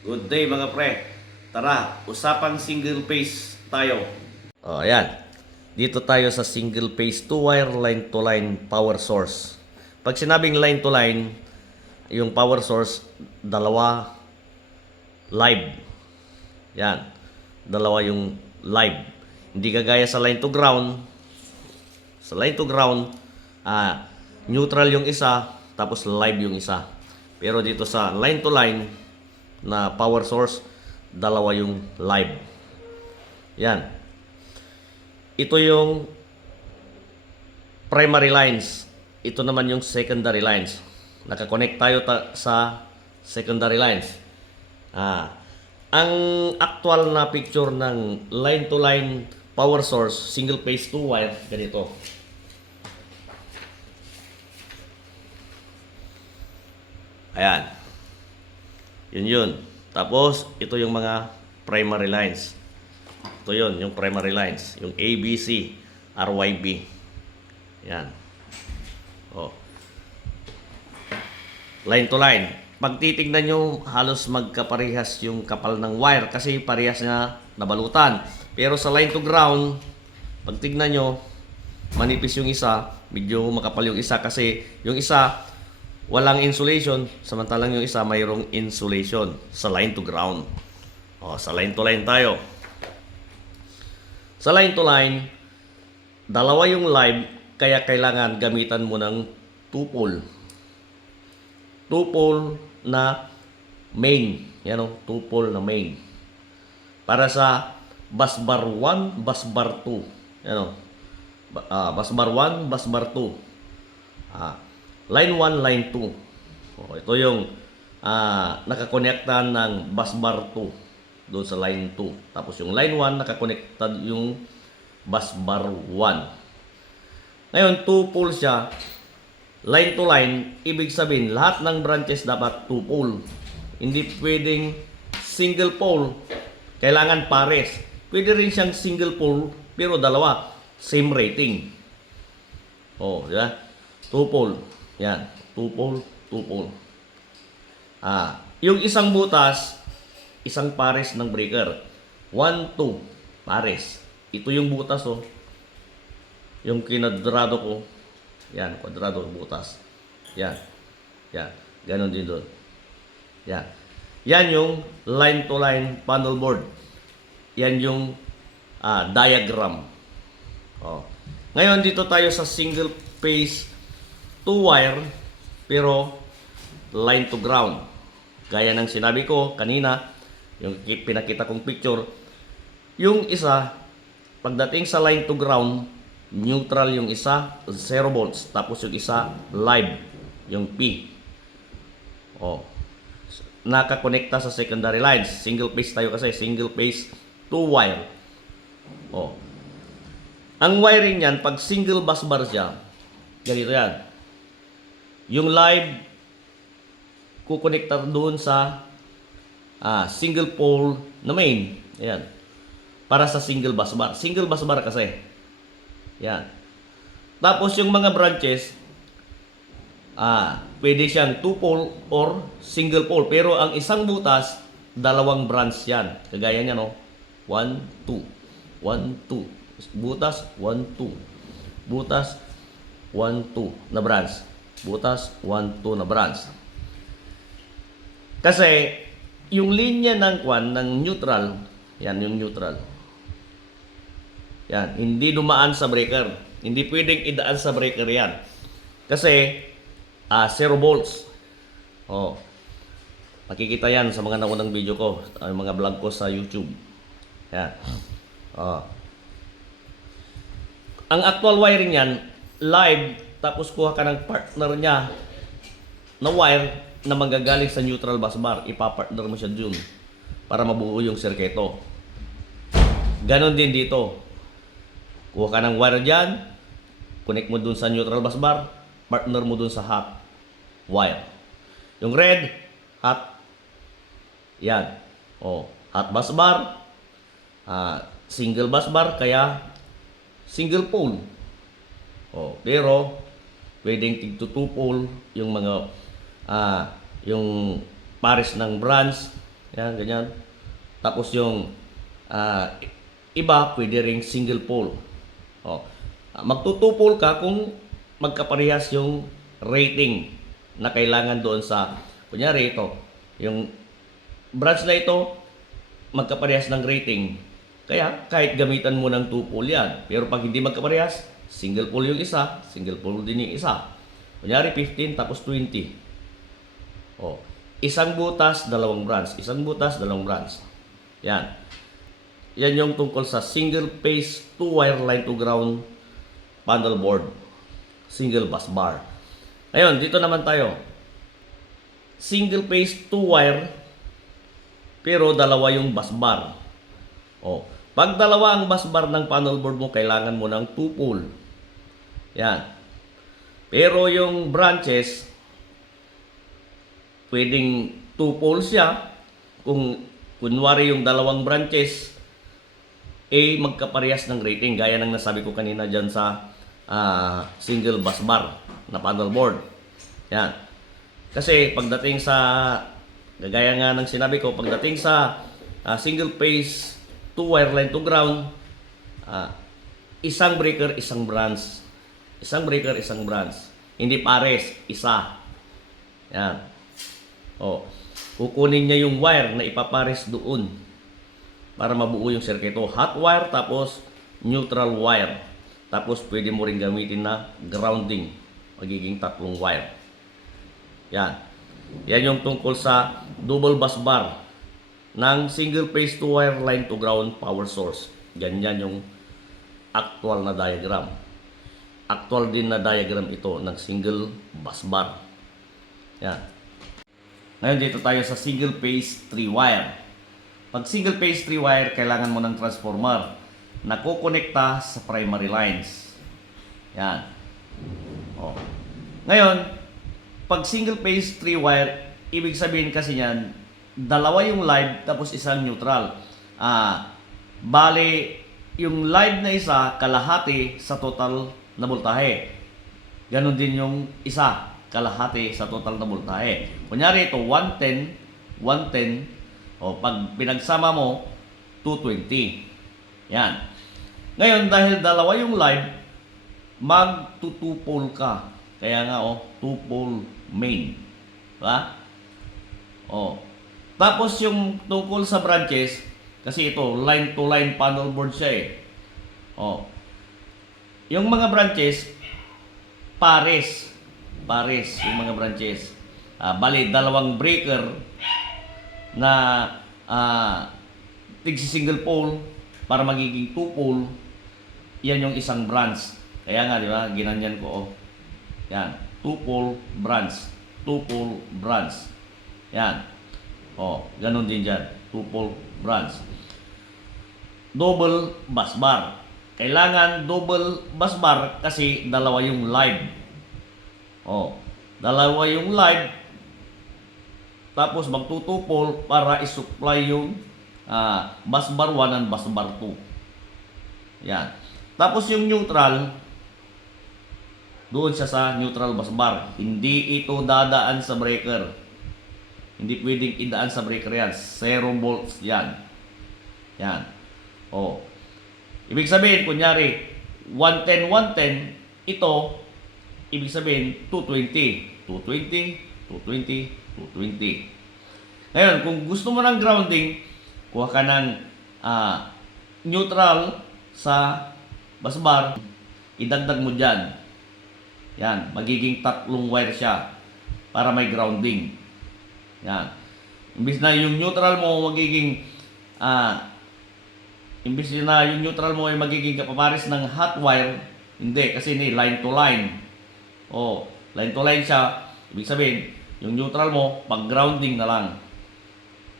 Good day mga pre. Tara, usapang single phase tayo. Ayan. Dito tayo sa single phase 2-wire line to line power source. Pag sinabing line to line, yung power source, dalawa live. Yan. Dalawa yung live. Hindi kagaya sa line to ground. Sa line to ground, neutral yung isa, tapos live yung isa. Pero dito sa line to line na power source, dalawa yung live. Yan. Ito yung primary lines. Ito naman yung secondary lines. Nakakonect tayo sa secondary lines. Ang actual na picture ng line to line power source, single phase 2 wire, ganito. Ayan. Yun. Tapos, ito yung mga primary lines. Ito yun, yung primary lines. Yung A, B, C, R, Y, B. Yan. Line to line. Pag titignan nyo, halos magkaparehas yung kapal ng wire kasi parehas na nabalutan. Pero sa line to ground, pag tignan nyo, manipis yung isa, medyo makapal yung isa kasi yung isa walang insulation, samantalang yung isa mayroong insulation sa line to ground. Sa line to line tayo. Sa line to line, dalawa yung live, kaya kailangan gamitan mo ng 2-pole. 2-pole na main. Yan o, 2-pole na main. Para sa bus bar 1, bus bar 2. Yan o. Bus bar 1, bus bar 2. Line 1, line 2. Ito yung nakakonekta ng bus bar 2 doon sa line 2. Tapos yung line 1, nakakonekta yung bus bar 1. Ngayon, 2-pole siya. Line to line, ibig sabihin, lahat ng branches dapat 2-pole. Hindi pwedeng single pole. Kailangan pares. Pwede rin siyang single pole, pero dalawa. Same rating. Di ba? 2-pole. Yan, 2-pole, 2-pole. Yung isang butas, isang pares ng breaker. 1, 2, pares. Ito yung butas, yung kinadrado ko. Yan, kwadrado ng butas. Yan. Ganon din doon. Yan. Yan yung line to line panel board. Yan yung diagram. Ngayon, dito tayo sa single phase 2-wire, pero line to ground. Gaya ng sinabi ko kanina, yung pinakita kong picture, yung isa, pagdating sa line to ground, neutral yung isa, 0 volts. Tapos yung isa, live, yung P. Nakakonekta sa secondary lines. Single phase tayo kasi, single phase 2-wire. Ang wiring yan, pag single bus bar siya, ganito yan. Yung live, kukonekta doon sa single pole na main. Ayan. Para sa single bus bar. Single bus bar kasi. Yan. Tapos yung mga branches, pwede siyang 2-pole or single pole. Pero ang isang butas, dalawang branch yan. Kagaya niya, 1, 2. 1, 2. Butas, 1, 2. Butas, 1, 2 na branch. Butas, 1, 2 na branch. Kasi, yung linya ng neutral, yan yung neutral. Yan, hindi dumaan sa breaker. Hindi pwedeng idaan sa breaker yan. Kasi, 0 volts. Makikita yan sa mga naunang video ko, mga vlog ko sa YouTube. Yan. Ang actual wiring yan, live, tapos kuha ka ng partner niya na wire na manggagaling sa neutral bus bar. Ipapartner mo siya dun para mabuo yung sirketo. Ganon din dito. Kuha ka ng wire dyan, connect mo dun sa neutral bus bar, partner mo dun sa hot wire. Yung red, hot. Yan. Hot bus bar, single bus bar, kaya single pole. Pero pwedeng tig 2-pole yung mga yung pares ng branch. Yan, ganyan. Tapos yung iba, pwede ring single pole. Oh. Magtutupol ka kung magkaparehas yung rating na kailangan doon sa, kunyari ito, yung branch na ito, magkaparehas ng rating. Kaya kahit gamitan mo ng 2 pole yan. Pero pag hindi magkaparehas, single pole yung isa, single pole din yung isa. Kunyari 15 tapos 20. Oh. Isang butas, dalawang branch. Isang butas, dalawang branch. Yan. Yan yung tungkol sa single phase 2 wire line to ground panel board. Single bus bar. Ngayon, dito naman tayo. Single phase 2 wire pero dalawa yung bus bar. Oh. Pag dalawa ang bus bar ng panel board mo, kailangan mo ng 2 pole. Yan. Pero yung branches, pwedeng 2 poles siya. Kung kunwari yung dalawang branches, magkaparehas ng rating. Gaya ng nasabi ko kanina dyan sa single bus bar na panel board. Yan. Kasi pagdating sa, gaya nga ng sinabi ko, pagdating sa single phase 2 wire line to ground, isang breaker, isang branch. Isang breaker, isang branch. Hindi pares, isa. Yan. O, kukunin niya yung wire na ipapares doon para mabuo yung circuito. Hot wire, tapos neutral wire. Tapos pwede mo rin gamitin na grounding. Magiging 3 wire. Yan. Yan yung tungkol sa double bus bar ng single phase 2 wire line to ground power source. Ganyan yung actual na diagram. Actual din na diagram ito ng single bus bar. Yan. Ngayon dito tayo sa single phase 3 wire. Pag single phase 3 wire, kailangan mo ng transformer na kukonekta sa primary lines. Yan. Oh. Ngayon, pag single phase 3 wire, ibig sabihin kasi niyan, dalawa yung live tapos isang neutral. Bale, yung live na isa, kalahati sa total na voltahe. Ganon din yung isa, kalahati sa total na voltahe. Kunyari ito, 110, 110, o pag pinagsama mo, 220. Yan. Ngayon, dahil dalawa yung live, mag-2-pole ka. Kaya nga, 2-pole main. Diba? Tapos yung tungkol sa branches, kasi ito, line to line panel board siya eh. Yung mga branches, pares. Pares yung mga branches. Bali, dalawang breaker na tigsi single pole para magiging 2 pole. Yan yung isang branch. Kaya nga, di ba, ginanyan ko, Yan, 2 pole branch. 2 pole branch. Yan. Ganun din dyan. 2 pole branch. Double bus bar. Kailangan double bus bar kasi dalawa yung live. Dalawa yung live. Tapos magtutupol para isupply yung bus bar 1 and bus bar 2. Yan. Tapos yung neutral, doon siya sa neutral bus bar. Hindi ito dadaan sa breaker. Hindi pwedeng idaan sa breaker yan. 0 volts yan. Yan. Ibig sabihin, kunyari, 110, 110, ito, ibig sabihin, 220. 220, 220, 220. Ngayon, kung gusto mo ng grounding, kuha ka ng neutral sa bus bar, idagdag mo dyan. Yan, magiging 3 wire siya para may grounding. Yan. Imbis na yung neutral mo magiging imbis na yung neutral mo ay magiging kapapares ng hot wire, hindi kasi ni line to line. Line to line siya. Ibig sabihin, yung neutral mo pag grounding na lang.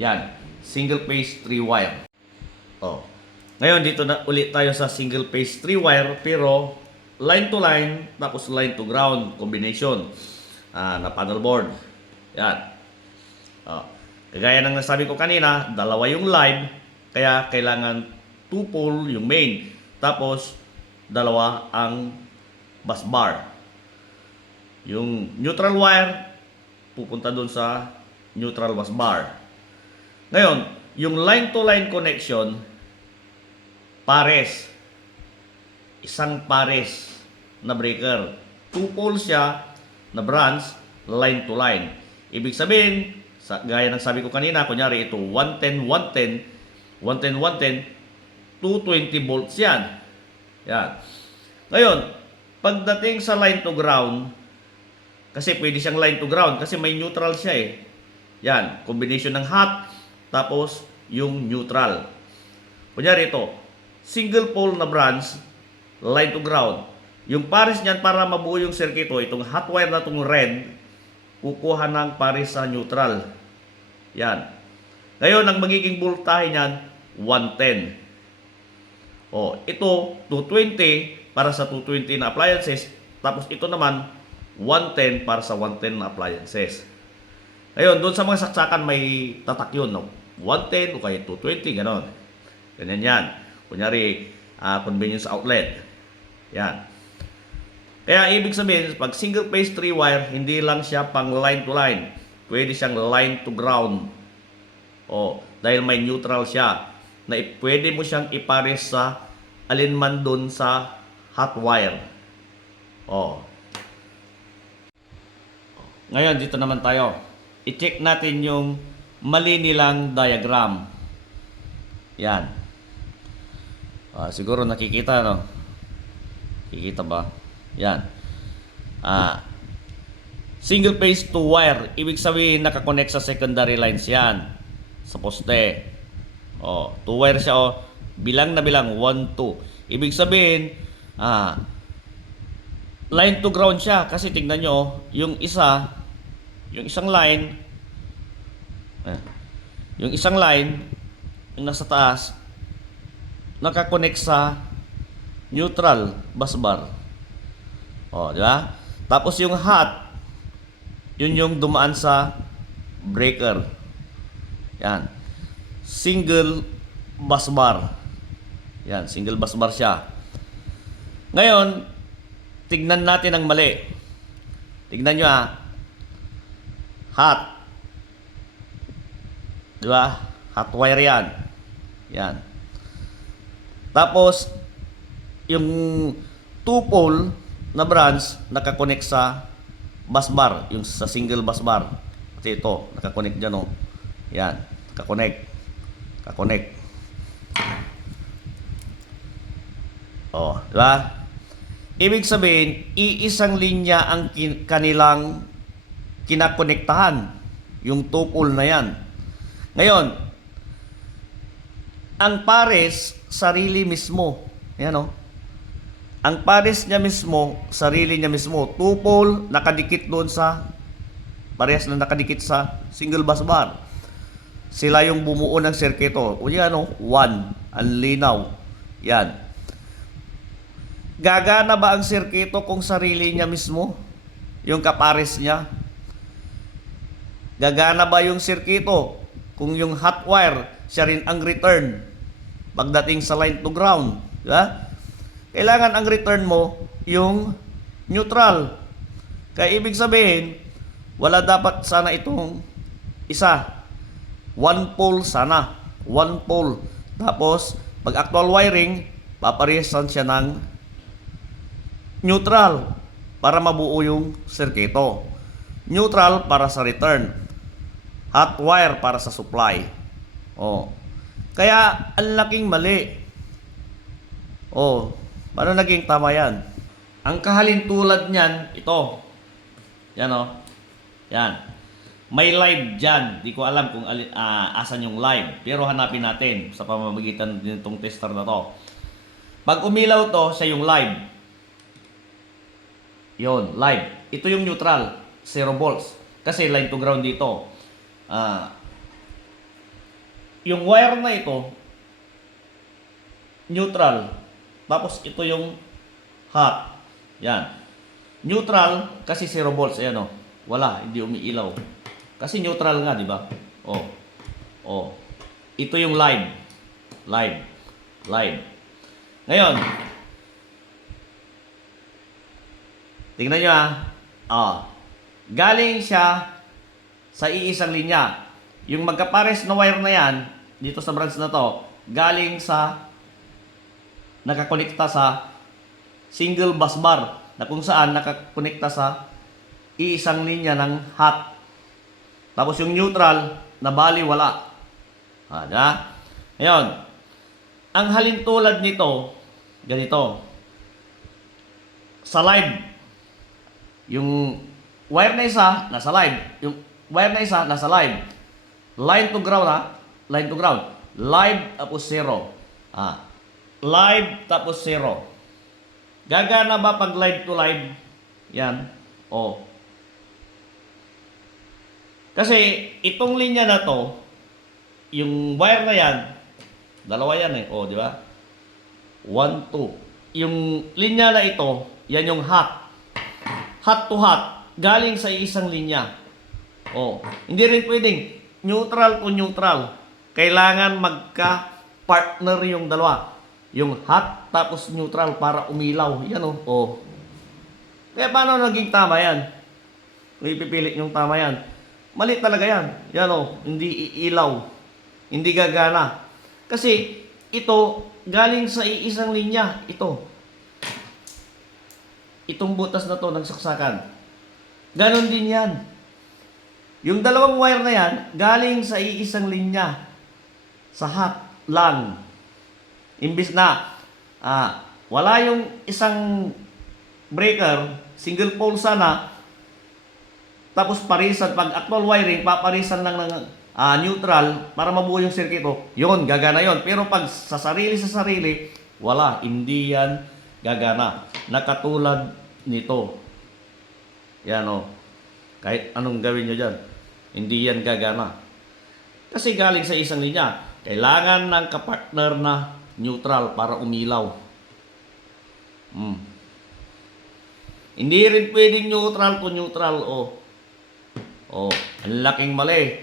Yan, single phase 3 wire. Ngayon dito na ulit tayo sa single phase 3 wire pero line to line tapos line to ground combination na panel board. Yan. Kagaya ng nasabi ko kanina, dalawa yung live, kaya kailangan 2 pole yung main. Tapos, dalawa ang bus bar. Yung neutral wire, pupunta doon sa neutral bus bar. Ngayon, yung line-to-line connection, pares. Isang pares na breaker. 2 poles siya na branch, line-to-line. Ibig sabihin, gaya ng sabi ko kanina, kunyari ito 110, 110, 110, 110, 220 volts yan. Yan. Ngayon, pagdating sa line to ground, kasi pwede siyang line to ground kasi may neutral siya eh. Yan, combination ng hot tapos yung neutral. Kunyari ito, single pole na branch, line to ground. Yung pares niyan para mabuo yung circuito, itong hot wire na itong red, kukuha ng pares sa neutral. Yan. Ngayon, ang magiging voltahe niyan, 110. O, ito, 220 para sa 220 na appliances. Tapos ito naman, 110 para sa 110 na appliances. Ngayon, doon sa mga saksakan may tatak yun, no? 110 o kaya 220, gano'n. Ganyan yan. Kunyari, convenience outlet. Yan. Kaya ibig sabihin, pag single phase 3 wire, hindi lang siya pang line to line. Pwede siyang line to ground. O, dahil may neutral siya, na pwede mo siyang ipares sa alinman doon sa hot wire. O. Ngayon, dito naman tayo. I-check natin yung mali nilang diagram. Yan. Siguro nakikita, no? Kikita ba? Yan. Single phase 2 wire. Ibig sabihin nakakonect sa secondary lines yan. Sa poste. 2 wire siya. Bilang na bilang. 1, 2. Ibig sabihin, line to ground siya. Kasi tingnan nyo, yung isang line, yung nasa taas, nakakonect sa neutral busbar. Di ba? Tapos yung hot, yun yung dumaan sa breaker. Yan. Single busbar. Yan, single busbar siya. Ngayon, tignan natin ang mali. Tignan nyo hot. Di ba? Hot wire yan. Yan. Tapos, yung 2 pole na branch nakakonect sa busbar, yung sa single busbar. Kasi ito, nakakonect dyan, oh. Yan, nakakonect. Nakakonect. Di ba? Ibig sabihin, iisang linya ang kanilang kinakonektahan. Yung 2 pole na yan. Ngayon, ang pares, sarili mismo. Yan, oh. Ang pares niya mismo, sarili niya mismo. 2 pole, nakadikit doon sa, parehas na nakadikit sa single bus bar. Sila yung bumuo ng sirkito. O yan, 1. Ang linaw. Yan. Gagana ba ang sirkito kung sarili niya mismo? Yung kapares niya? Gagana ba yung sirkito kung yung hot wire, siya rin ang return pagdating sa line to ground? Diba? Kailangan ang return mo yung neutral. Kaya ibig sabihin, wala dapat sana itong isa. 1 pole sana. 1 pole. Tapos, pag actual wiring, paparehasan siya ng neutral para mabuo yung sirkito. Neutral para sa return. Hot wire para sa supply. Kaya, ang laking mali. Paano naging tama yan? Ang kahalintulad niyan, ito. Yan, Yan. May live dyan. Di ko alam kung asan yung live. Pero hanapin natin sa pamamagitan nitong tester na to. Pag umilaw to, siya yung live. Yon, live. Ito yung neutral. 0 volts. Kasi line to ground dito. Yung wire na ito, neutral. Tapos ito yung hot. Yan. Neutral kasi 0 volts. Ayan, wala, hindi umiilaw. Kasi neutral nga, di ba? Ito yung live. Live. Ngayon, tingnan nyo galing siya sa iisang linya. Yung magkapares na wire na yan, dito sa branch na to, galing sa nakakonekta sa single bus bar na kung saan nakakonekta sa iisang linya ng hot. Tapos yung neutral, na bali wala. Diba? Ngayon, ang halintulad nito, ganito. Sa live, yung wire na isa, nasa live. Yung wire na isa, nasa live. Line to ground ha. Line to ground. Live tapos zero. Live tapos zero. Gagana ba pag live to live? Yan. Kasi itong linya na to, yung wire na yan, dalawa yan di ba? 1, 2. Yung linya na ito, yan yung hot. Hot to hot, galing sa isang linya. Hindi rin pwedeng neutral to neutral. Kailangan magka-partner yung dalawa. Yung hot tapos neutral para umilaw. Yan Kaya paano naging tama yan? Kung ipipilit yung tama yan. Mali talaga yan. Yan hindi iilaw. Hindi gagana. Kasi ito, galing sa iisang linya. Itong butas na to, nagsaksakan. Ganon din yan. Yung dalawang wire na yan, galing sa iisang linya. Sa hot lang. Imbis na, wala yung isang breaker, single pole sana, tapos parisan, pag actual wiring, paparisan lang ng neutral para mabuo yung sirkito. Yun, gagana yon. Pero pag sa sarili, wala, hindi yan gagana. Nakatulad nito. Yan kahit anong gawin nyo dyan, hindi yan gagana. Kasi galing sa isang linya. Kailangan ng kapartner na neutral para umilaw. Hindi rin pwedeng neutral to neutral. Ang laking mali.